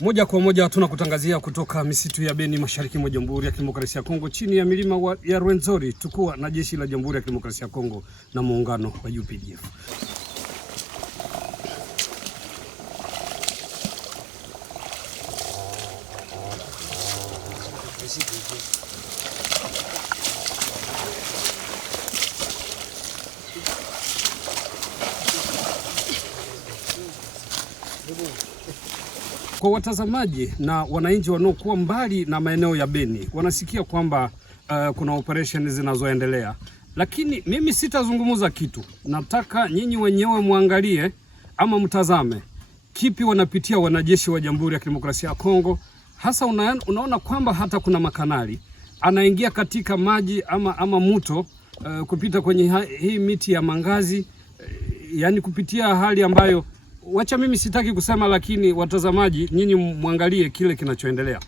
Moja kwa moja tunakutangazia kutoka misitu ya Beni mashariki mwa Jamhuri ya Kidemokrasia ya Kongo chini ya milima ya Rwenzori, tukua na jeshi la Jamhuri ya Kidemokrasia ya Kongo na muungano wa UPDF. Kwa watazamaji na wananchi wanaokuwa mbali na maeneo ya Beni, wanasikia kwamba kuna operation zinazoendelea, lakini mimi sitazungumza kitu. Nataka nyinyi wenyewe muangalie ama mtazame kipi wanapitia wanajeshi wa Jamhuri ya Kidemokrasia ya Kongo. Hasa unaona kwamba hata kuna makanali anaingia katika maji ama mto kupita kwenye hii miti ya mangazi, yani kupitia hali ambayo wacha mimi sitaki kusema, lakini watazamaji nyinyi muangalie kile kinachoendelea.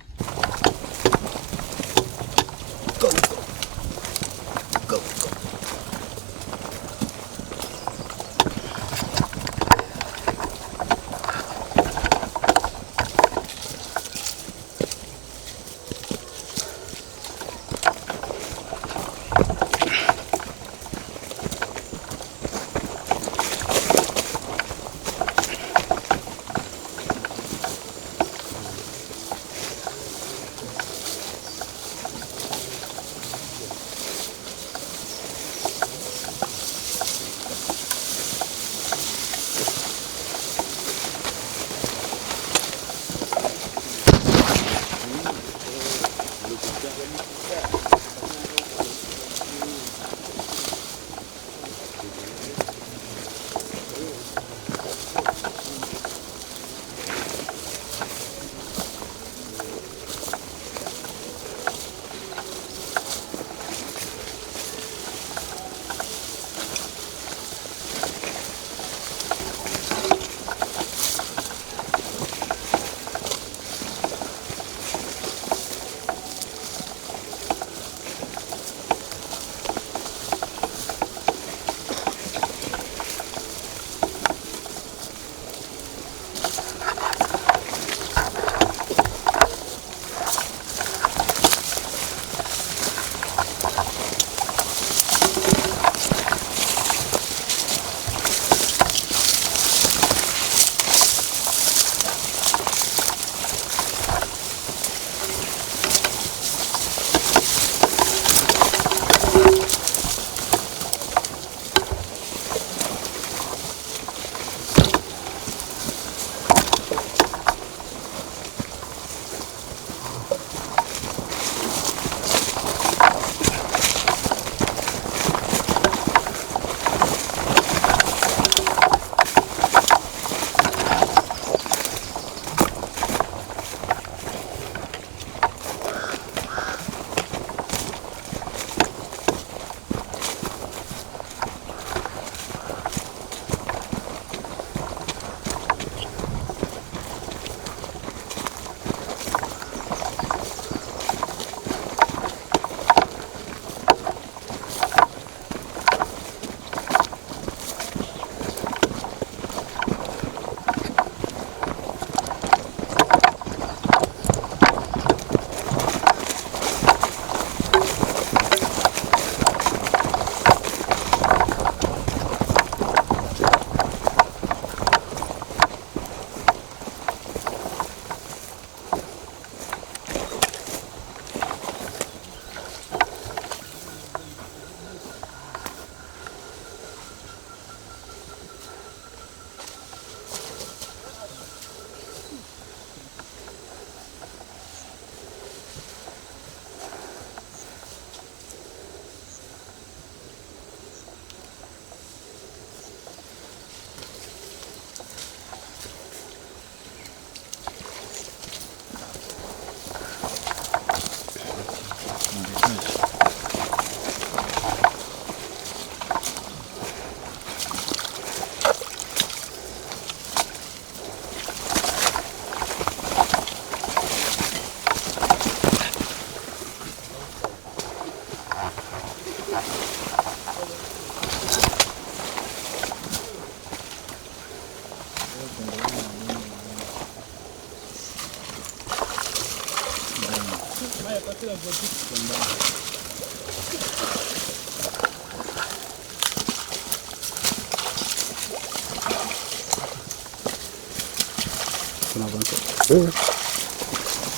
tunavanza.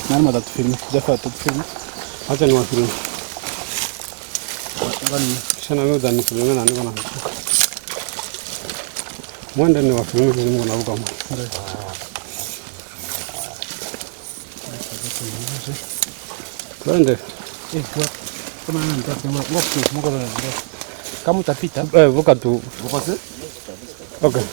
Nani matafilmu? Jafa tutafilmu. Acha ni wafilmu. Shana mimi ndani filmu na ndiko na. Mwende ni wafilmu filmu na uka mwa. Twende. Kama nani tutasema ngopi mko na. Kama utapita. Vuka tu. Upase? Okay.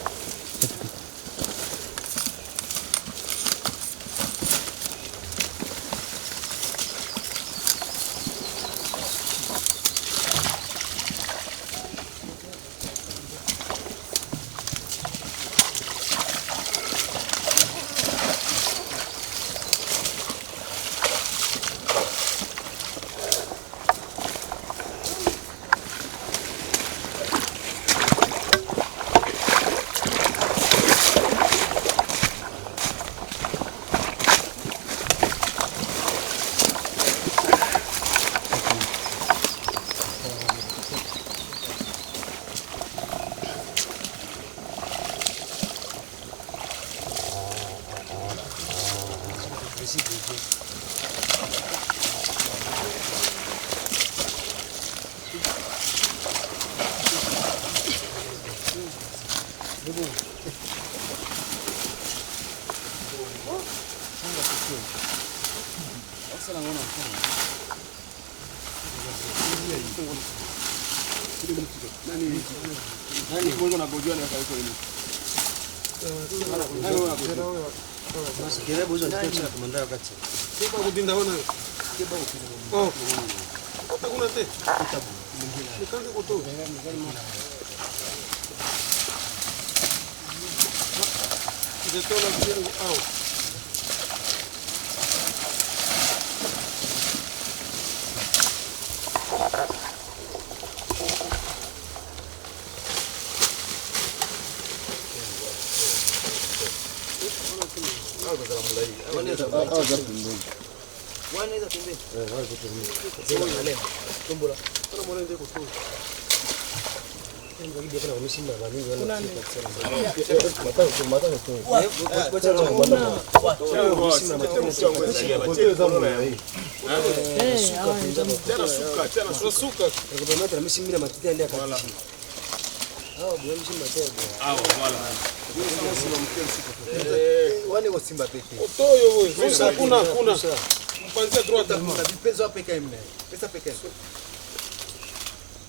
Kuanzia droite na vipenzo hapa KM. Pesa pekee.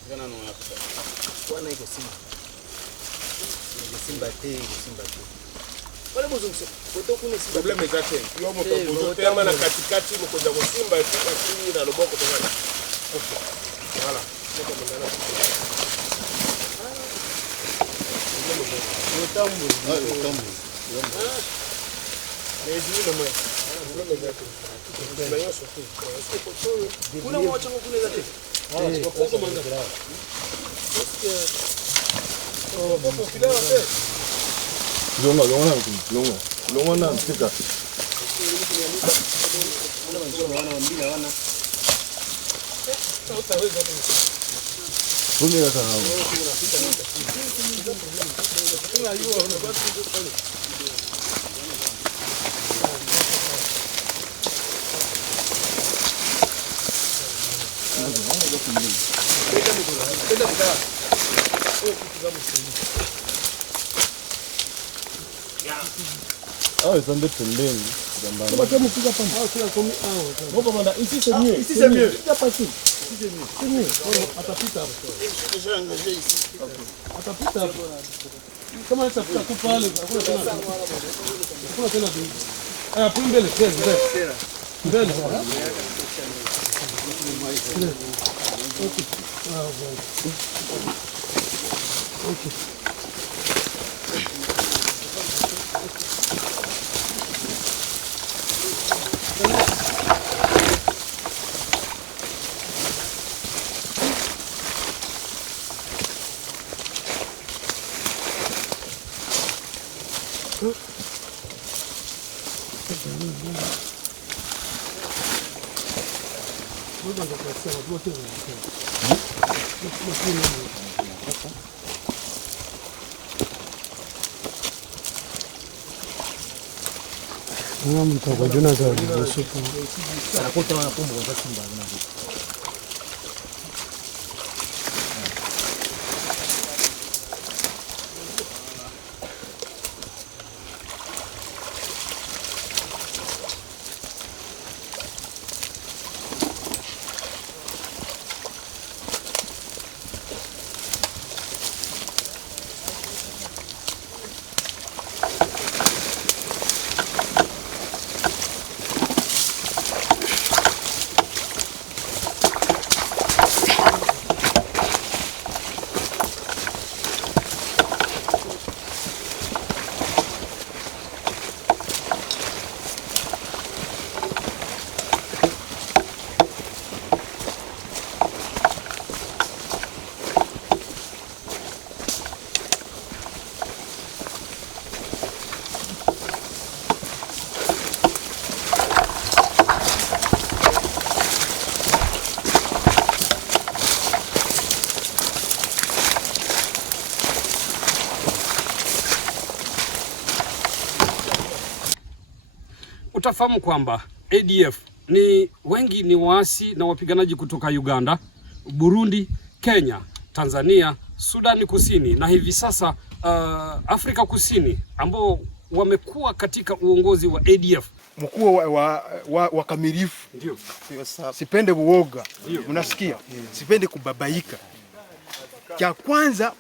Jana no hapa. Bwana iko Simba. Simba te. Wale mzungu koto kuna Simba. Problem zake. Yo moto bozo tema na katikati mkoja kwa Simba lakini na loboko bwana. Okay. Voilà. Ndio mndana. Tambo. Kuna mwacha kuna zake. Kwa manga. Longa mtika. Bunge sana. Ils sont des pembeni. Ici c'est mieux. Ici c'est mieux. C'est mieux. Comment ça peut couper le ah, pour une belle. Belle. OK. OK. mtu kwa jona za supu. Anakuta wanakumba kwa Simba na vitu. Utafahamu kwamba ADF wengi ni waasi na wapiganaji kutoka Uganda, Burundi, Kenya, Tanzania, Sudani Kusini na hivi sasa Afrika Kusini ambao wamekuwa katika uongozi wa ADF. Mkuu wa kamilifu. Ndio. Sipende uoga. Unasikia? Sipende kubabaika. Cha kwanza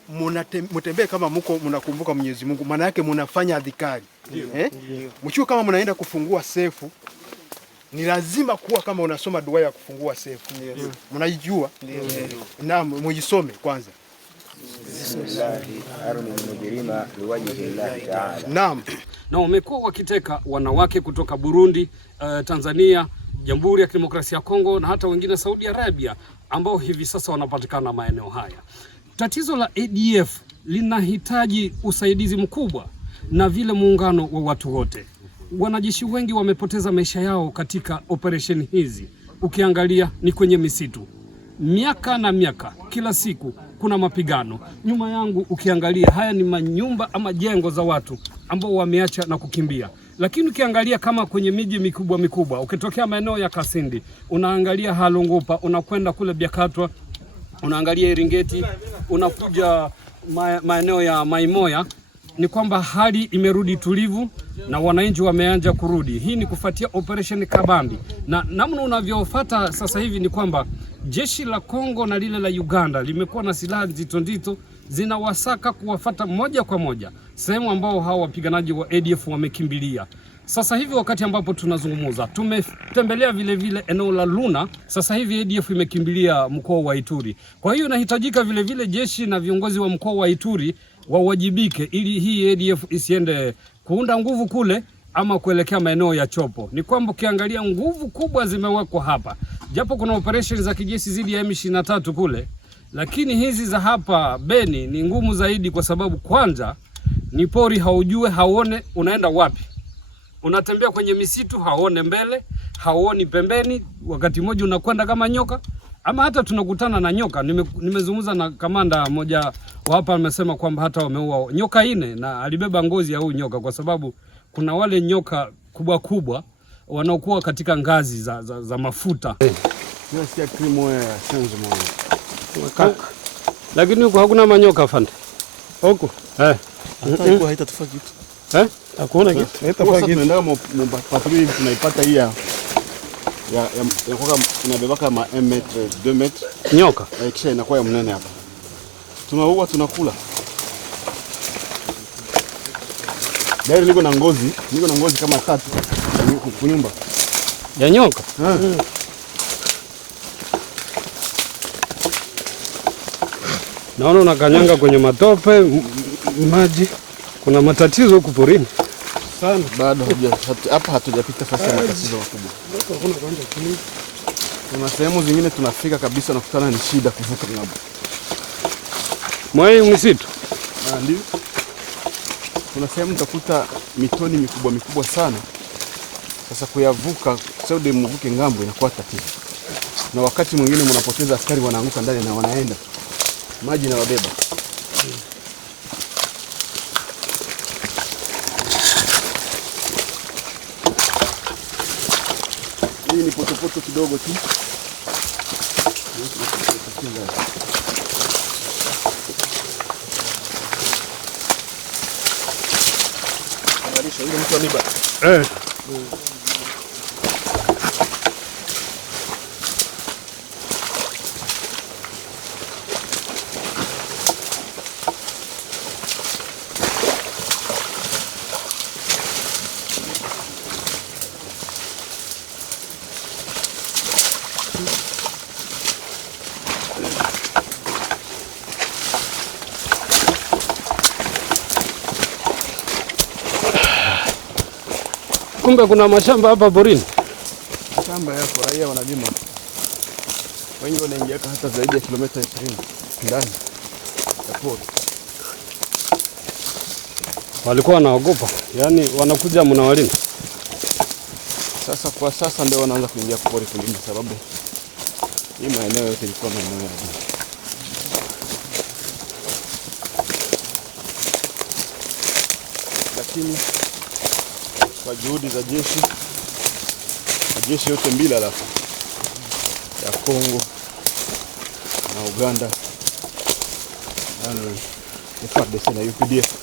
mtembee kama mko mnakumbuka Mwenyezi Mungu, maana yake mnafanya adhikari. Mchukue kama mnaenda kufungua sefu, ni lazima kuwa kama unasoma dua ya kufungua sefu. Mnaijua? Na mujisome kwanza. Naam. Na wamekuwa wakiteka wanawake kutoka Burundi, Tanzania, Jamhuri ya Kidemokrasia ya Kongo na hata wengine Saudi Arabia ambao hivi sasa wanapatikana maeneo haya. Tatizo la ADF linahitaji usaidizi mkubwa na vile muungano wa watu wote. Wanajeshi wengi wamepoteza maisha yao katika operesheni hizi. Ukiangalia ni kwenye misitu. Miaka na miaka, kila siku kuna mapigano. Nyuma yangu ukiangalia haya ni manyumba ama jengo za watu ambao wameacha na kukimbia. Lakini ukiangalia kama kwenye miji mikubwa, ukitokea maeneo ya Kasindi, unaangalia Halungupa, unakwenda kule Biakatwa, unaangalia Iringeti, unakuja maeneo ya Maimoya, ni kwamba hali imerudi tulivu na wananchi wameanza kurudi. Hii ni kufuatia operation Kabambi. Na namna unavyofuata sasa hivi ni kwamba jeshi la Kongo na lile la Uganda limekuwa na silaha nzito zinawasaka kuwafata moja kwa moja sehemu ambao hawa wapiganaji wa ADF wamekimbilia. Sasa hivi wakati ambapo tunazungumza, tumetembelea vile eneo la Luna. Sasa hivi ADF imekimbilia mkoa wa Ituri. Kwa hiyo inahitajika vile jeshi na viongozi wa mkoa wa Ituri wawajibike ili hii ADF isiende kuunda nguvu kule ama kuelekea maeneo ya Chopo. Ni kwamba ukiangalia nguvu kubwa zimewekwa hapa. Japo kuna operation za kijeshi zidi ya M23 kule, lakini hizi za hapa Beni ni ngumu zaidi kwa sababu kwanza ni pori, haujue hauone unaenda wapi. Unatembea kwenye misitu, haone mbele, haoni pembeni, wakati mmoja unakwenda kama nyoka ama hata tunakutana na nyoka. Nimezungumza na kamanda mmoja wa hapa, amesema kwamba hata wameua nyoka 4 na alibeba ngozi ya huyu nyoka kwa sababu kuna wale nyoka kubwa wanaokuwa katika ngazi za mafuta. Nasikia krimo ya senzo moja. Lakini huko hakuna manyoka fanda. Huko? Hata iko haitatufaa kitu. Hakuna kitu. Sasa tunaenda patrouille hivi tunaipata hii ya kwa inabeba kama 1 metre 2 metre Nyoka. Kisha inakuwa ya mnene hapa. Tunaua tunakula. Gari niko na ngozi kama 3 kunyumba. Ya nyoka? Naona unakanyanga kwenye matope, maji. Kuna matatizo huku porini sana. Bado hapa hatujapita fasi ya matatizo makubwa. Kuna sehemu zingine tunafika kabisa na kukutana ni shida kuvuka ng'ambo. Mwai msitu. Ndio. Kuna sehemu utakuta mitoni mikubwa sana. Sasa kuyavuka saudi mvuke ng'ambo inakuwa tatizo. Na wakati mwingine mnapoteza askari wanaanguka ndani na wanaenda. Maji na wabeba. ni potopoto kidogo tu. Analisha yule mtu aniba. Kumbe kuna mashamba hapa porini. Mashamba yapo, raia wanalima. Wengi wanaingia hata zaidi ya kilomita 20 ndani ya pori. Walikuwa wanaogopa, yaani wanakuja mnawalinda. Sasa kwa sasa ndio wanaanza kuingia pori kulima, sababu hii maeneo yote ilikuwa maeneo ya juu. Lakini kwa juhudi za jeshi yote mbili alafu ya Kongo na Uganda na FARDC na UPDF,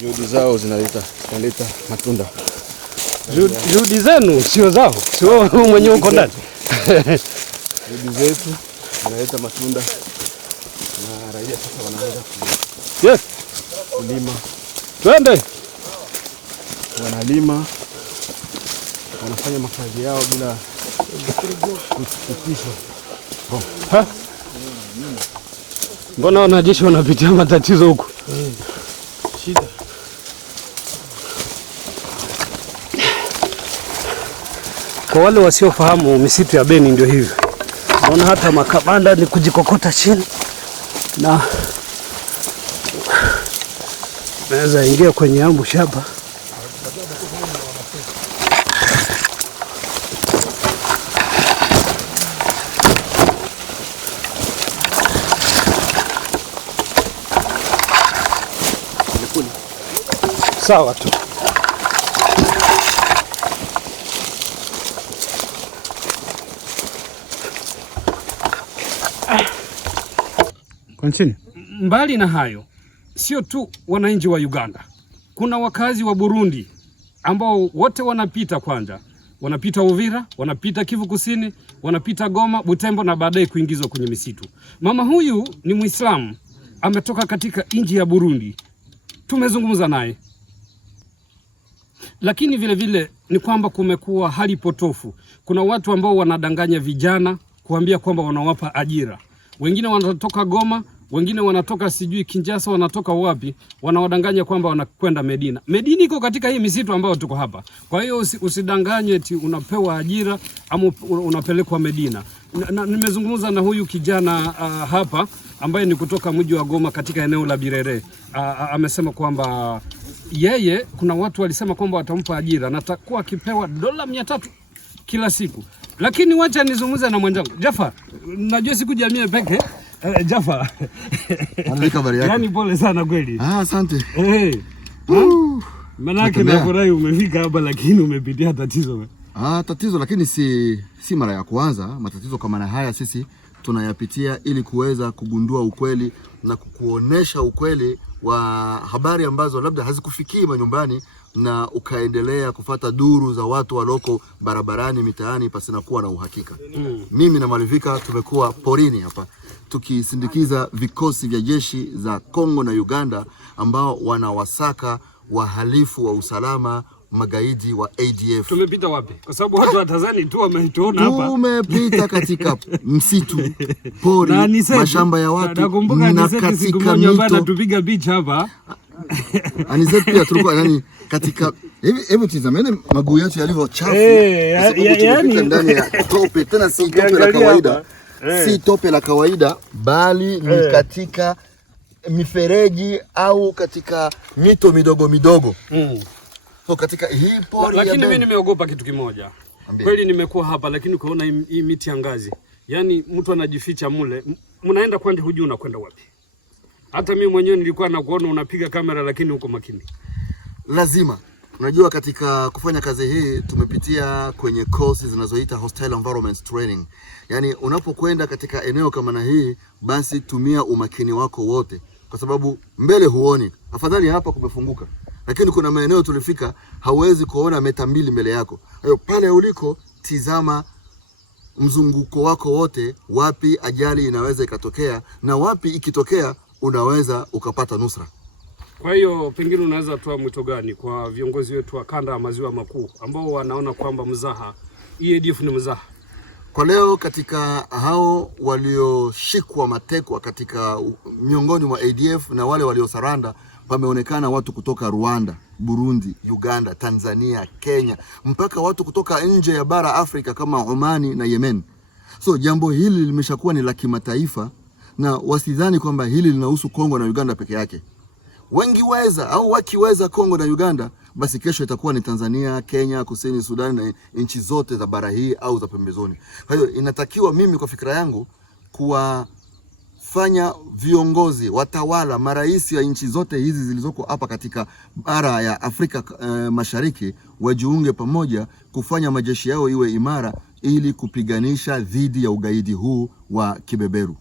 juhudi zao zinaleta matunda. Juhudi zenu sio zao, sio mwenyewe uko ndani. Juhudi zetu zinaleta matunda na raia sasa wanaanza kulima. Twende. Wanalima, wanafanya makazi yao bila kutishwa. Mbona wanajeshi wanapitia matatizo huko? Shida. Kwa wale wasiofahamu, misitu ya Beni ndio hivi. Naona hata makabanda ni kujikokota chini na naweza ingia kwenye ambush hapa. Sawa tu. Continue. Mbali na hayo, sio tu wananchi wa Uganda, kuna wakazi wa Burundi ambao wote wanapita kwanza. Wanapita Uvira, wanapita Kivu Kusini, wanapita Goma, Butembo na baadaye kuingizwa kwenye misitu. Mama huyu ni Muislamu, ametoka katika nchi ya Burundi. Tumezungumza naye. Lakini vile vile ni kwamba kumekuwa hali potofu. Kuna watu ambao wanadanganya vijana kuambia kwamba wanawapa ajira. Wengine wanatoka Goma, wengine wanatoka sijui Kinshasa, wanatoka wapi, wanawadanganya kwamba wanakwenda Medina. Medina iko katika hii misitu ambayo tuko hapa. Kwa hiyo usidanganywe eti unapewa ajira ama unapelekwa Medina. Nimezungumza na huyu kijana hapa ambaye ni kutoka mji wa Goma katika eneo la Birere. Amesema kwamba yeye kuna watu walisema kwamba watampa ajira na atakuwa akipewa $300 kila siku. Lakini wacha nizungumze na mwenzangu Jafar. Najua siku jamii peke. Jafar. Yaani pole sana kweli. Asante. Manake nafurahi umefika hapa lakini umepitia tatizo. Tatizo lakini si mara ya kwanza. Matatizo kama haya sisi tunayapitia ili kuweza kugundua ukweli na kukuonesha ukweli wa habari ambazo labda hazikufikii manyumbani na ukaendelea kufata duru za watu waloko barabarani mitaani pasina kuwa na uhakika. Mimi na Malivika tumekuwa porini hapa tukisindikiza vikosi vya jeshi za Kongo na Uganda ambao wanawasaka wahalifu wa usalama, magaidi wa ADF. Tumepita wapi? Kwa sababu watu watazani tu wametuona hapa. Tumepita katika msitu, pori, mashamba ya watu na katika mito. Tupiga picha hapa. Anizetu pia tulikuwa nani katika hebu tazameni maguu yetu yalivyo chafu. Yaani ndani ya tope, tena si tope la kawaida. Si tope la kawaida bali ni katika mifereji au katika mito midogo midogo. So katika hii pori lakini mimi nimeogopa kitu kimoja. Kweli nimekuwa hapa lakini kuona hii miti ya ngazi. Yaani mtu anajificha mule. Mnaenda kwenda hujui unakwenda wapi. Hata mimi mwenyewe nilikuwa nakuona unapiga kamera lakini uko makini. Lazima Unajua, katika kufanya kazi hii tumepitia kwenye courses zinazoita hostile environment training. Yaani unapokwenda katika eneo kama na hii, basi tumia umakini wako wote, kwa sababu mbele huoni. Afadhali hapa kumefunguka, lakini kuna maeneo tulifika hauwezi kuona meta 2 mbele yako. Hayo pale uliko, tizama mzunguko wako wote, wapi ajali inaweza ikatokea na wapi ikitokea unaweza ukapata nusra. Kwa hiyo pengine unaweza toa mwito gani kwa viongozi wetu wa kanda ya maziwa makuu ambao wanaona kwamba mzaha ADF ni mzaha? Kwa leo, katika hao walioshikwa matekwa katika miongoni mwa ADF na wale waliosaranda, pameonekana watu kutoka Rwanda, Burundi, Uganda, Tanzania, Kenya, mpaka watu kutoka nje ya bara Afrika kama Omani na Yemen. So jambo hili limeshakuwa ni la kimataifa, na wasidhani kwamba hili linahusu Kongo na Uganda peke yake. Wengiweza au wakiweza Kongo na Uganda, basi kesho itakuwa ni Tanzania, Kenya, Kusini Sudan na nchi zote za bara hii au za pembezoni. Kwa hiyo inatakiwa, mimi kwa fikra yangu, kuwafanya viongozi, watawala, marais ya nchi zote hizi zilizoko hapa katika bara ya Afrika Mashariki wajiunge pamoja kufanya majeshi yao iwe imara ili kupiganisha dhidi ya ugaidi huu wa kibeberu.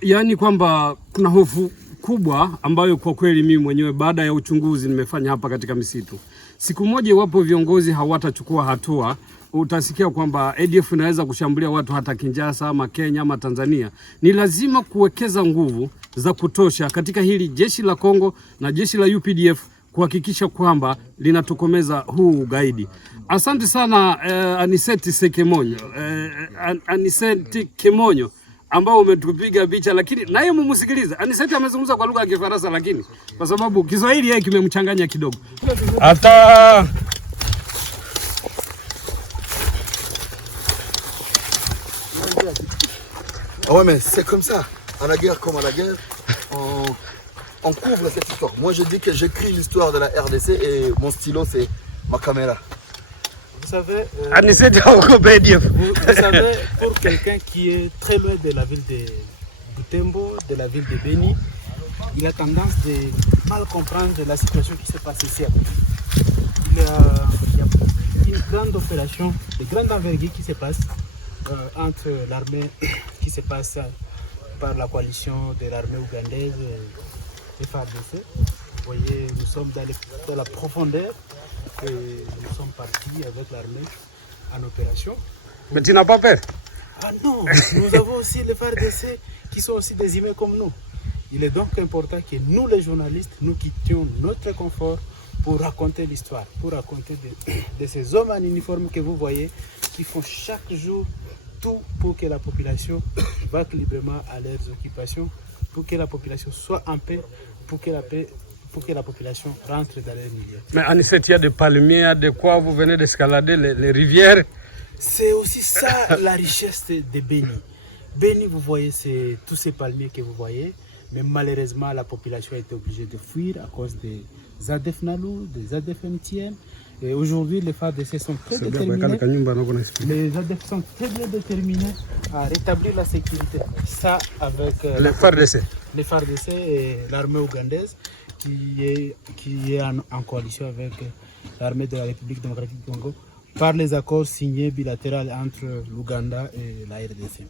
Yaani kwamba kuna hofu kubwa ambayo kwa kweli mimi mwenyewe baada ya uchunguzi nimefanya hapa katika misitu. Siku moja iwapo viongozi hawatachukua hatua, utasikia kwamba ADF inaweza kushambulia watu hata Kinshasa ama Kenya ama Tanzania. Ni lazima kuwekeza nguvu za kutosha katika hili jeshi la Kongo na jeshi la UPDF kuhakikisha kwamba linatokomeza huu ugaidi. Asante sana Anicet Sekemonyo, Anicet Kemonyo ambao umetupiga picha, lakini naye mumusikiliza. Anicet amezungumza kwa lugha ya Kifaransa, lakini kwa sababu Kiswahili yeye kimemchanganya kidogo. Hata ouais, mais c'est comme ça. À la guerre comme à la guerre, on couvre cette histoire. Moi, je dis que j'écris l'histoire de la RDC et mon stylo, c'est ma caméra. Vous savez, vous savez, pour quelqu'un qui est très loin de la ville de Butembo, de la ville de Beni, il a tendance de mal comprendre la situation qui se passe ici. Il y a une grande opération, de grande envergure qui se passe entre l'armée qui se passe par la coalition de l'armée ougandaise et FARDC. Vous voyez, nous sommes dans la profondeur et nous sommes partis avec l'armée en opération. Mais tu n'as pas peur? Ah non, nous avons aussi les FARDC qui sont aussi des humains comme nous. Il est donc important que nous les journalistes, nous quittions notre confort pour raconter l'histoire, pour raconter de ces hommes en uniforme que vous voyez, qui font chaque jour tout pour que la population va librement à leurs occupations, pour que la population soit en paix, pour que la population rentre dans leur milieu. Mais Anicet, il y a des palmiers, de quoi vous venez d'escalader les rivières. C'est aussi ça la richesse de Beni. Beni, vous voyez, c'est tous ces palmiers que vous voyez, mais malheureusement, la population a été obligée de fuir à cause des ADF Nalou, des ADF MTM. Et aujourd'hui, les FARDC sont très déterminés. Les ADF sont très bien déterminés à rétablir la sécurité. Ça avec les FARDC. Les FARDC et l'armée ougandaise qui est en coalition avec l'armée de la République démocratique du Congo par les accords signés bilatéraux entre l'Ouganda et la RDC.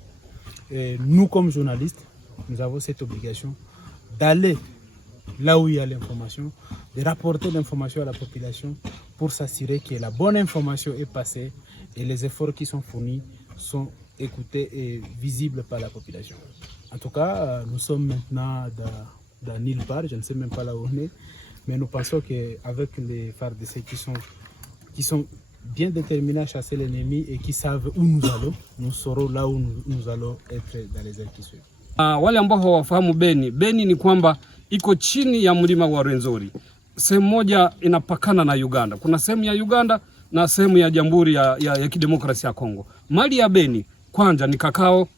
Et nous, comme journalistes, nous avons cette obligation d'aller là où il y a l'information, de rapporter l'information à la population pour s'assurer que la bonne information est passée et les efforts qui sont fournis sont écoutés et visibles par la population. En tout cas, nous sommes maintenant dans nulle part, je ne sais même pas là où on est, mais nous pensons qu'avec les FARDC qui sont bien déterminés à chasser l'ennemi et qui savent où nous allons, nous saurons là où nous allons être dans les heures qui suivent. Wale ambao hawafahamu Beni ni kwamba iko chini ya mlima wa Rwenzori. Sehemu moja inapakana na Uganda. Kuna sehemu ya Uganda na sehemu ya Jamhuri ya Kidemokrasia ya Kongo. Mali ya Beni kwanza ni kakao,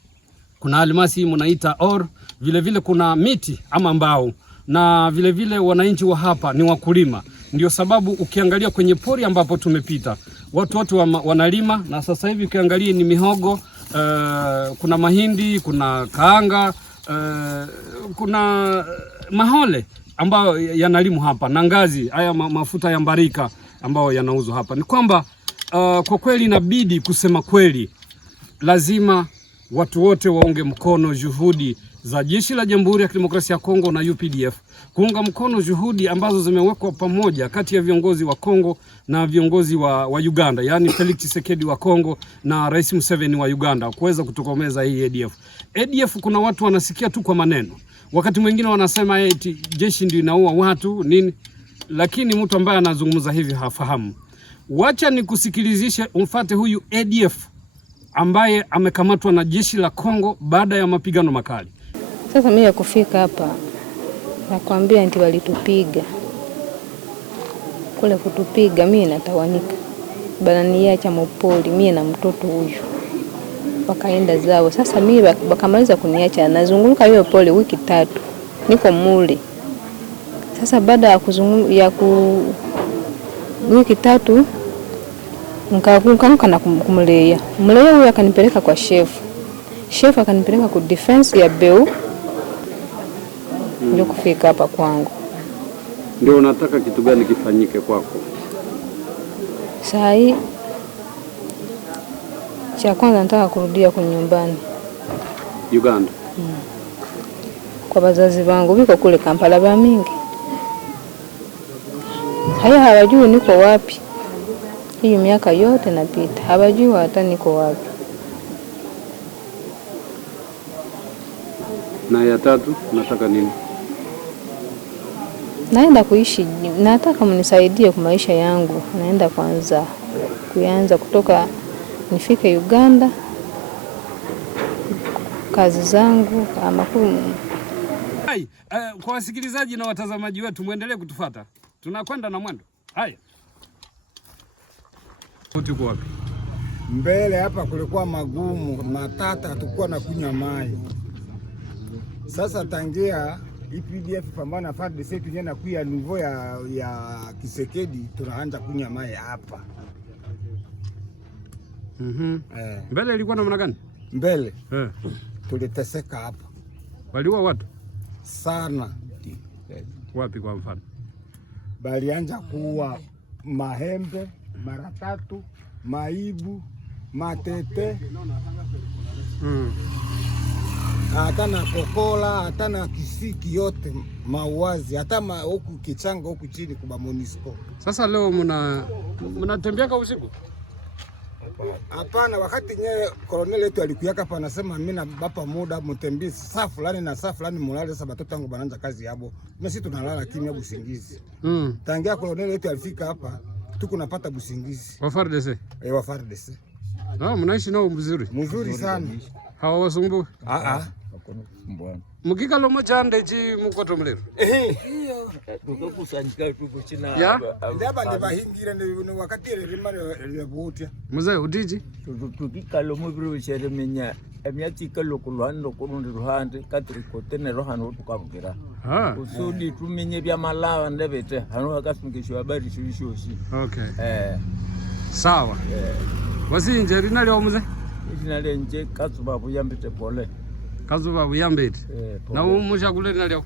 kuna almasi mnaita or, vile vile kuna miti ama mbao, na vile vile wananchi wa hapa ni wakulima. Ndio sababu ukiangalia kwenye pori ambapo tumepita, watu wanalima, na sasa hivi ukiangalia ni mihogo, kuna mahindi, kuna kaanga, kuna mahole. ambayo yanalimu hapa na ngazi haya mafuta ya mbarika ambayo yanauzwa hapa, ni kwamba kwa kweli inabidi kusema kweli, lazima watu wote waunge mkono juhudi za jeshi la Jamhuri ya Kidemokrasia ya Kongo na UPDF kuunga mkono juhudi ambazo zimewekwa pamoja kati ya viongozi wa Kongo na viongozi wa Uganda, yaani Felix Tshisekedi wa Kongo na Rais Museveni wa Uganda kuweza kutokomeza hii ADF. ADF kuna watu wanasikia tu kwa maneno, wakati mwingine wanasema eti jeshi ndio inaua watu nini, lakini mtu ambaye anazungumza hivi hafahamu. Wacha nikusikilizishe umfate huyu ADF ambaye amekamatwa na jeshi la Kongo baada ya mapigano makali. Sasa mimi kufika hapa nakwambia ndio walitupiga. Kule kutupiga mimi natawanika. Bana niacha mopoli mimi na mtoto huyu. Wakaenda zao. Sasa mimi wakamaliza kuniacha, nazunguka hiyo pole wiki 3. Niko mule. Sasa baada ya wiki 3 nikakuka na kumlea. Mlea huyu akanipeleka kwa chef. Chef akanipeleka ku defense ya Beu. Ndio kufika hapa kwangu. Ndio unataka kitu gani kifanyike kwako? Sai cha kwanza nataka kurudia kwa nyumbani Uganda. Kwa wazazi wangu biko kule Kampala ba mingi. Haya hawajui niko wapi. Hii miaka yote napita. Hawajui hata niko wapi. Na ya tatu nataka nini? Naenda kuishi, nataka mnisaidie kwa maisha yangu. Naenda kuanza kutoka nifike Uganda. Kazi zangu kama kwa wasikilizaji na watazamaji wetu, muendelee kutufuata. Tunakwenda na mwendo. Haya. Uko wapi? Mbele hapa kulikuwa magumu, matata, tukua na kunywa maji. Sasa tangia UPDF pambana FARDC tunyena kuya niveau ya Tshisekedi, tunaanza kunywa maji hapa. Mbele ilikuwa namna gani? Mbele tuliteseka hapa. Waliua watu sana. Wapi kwa mfano? Balianza kuua Mahembe mara 3, Maibu, Matete. Hata na Kokola, hata na Kisiki yote mauazi, hata huku Kichanga huku chini kwa MONUSCO. Sasa leo mnatembea kwa usiku? Hapana, wakati nyewe colonel wetu alikuyaka hapa anasema mimi na bapa muda mtembee saa fulani na saa fulani mulale. Sasa watoto wangu banaanza kazi yabo, na sisi tunalala kimya busingizi. Tangia colonel wetu alifika hapa tuko napata busingizi. Wa FARDC? Wa FARDC. Mnaishi nao mzuri sana. Hawa wasumbu? Mukikalo mochande chi mukoto mlero. Iyo tukakusanyika tupo china. Ya? Ndaba ndibahingira ni wakati rimari yabutia. Mzee udiji? Tukikalo mubiro cheremenya emyati kalo kulwando kurundi ruhande katrikote ne rohano tukabukira. Usudi tumenye bya malawa ndebete hano akafikishwa habari shulishoshi. Okay. Sawa. Wasinje rina lyo mzee? Rina lenje Kazuba Buyambete pole. Kazuba Buyambete. Na umusha kule rina lyo?